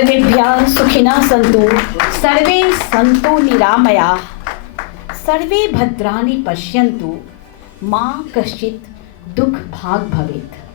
सर्वेभ्यः सुखिनः सन्तु, सर्वे सन्तु निरामयाः, सर्वे भद्राणि पश्यन्तु, मा कश्चित् दुःख भाग् भवेत्।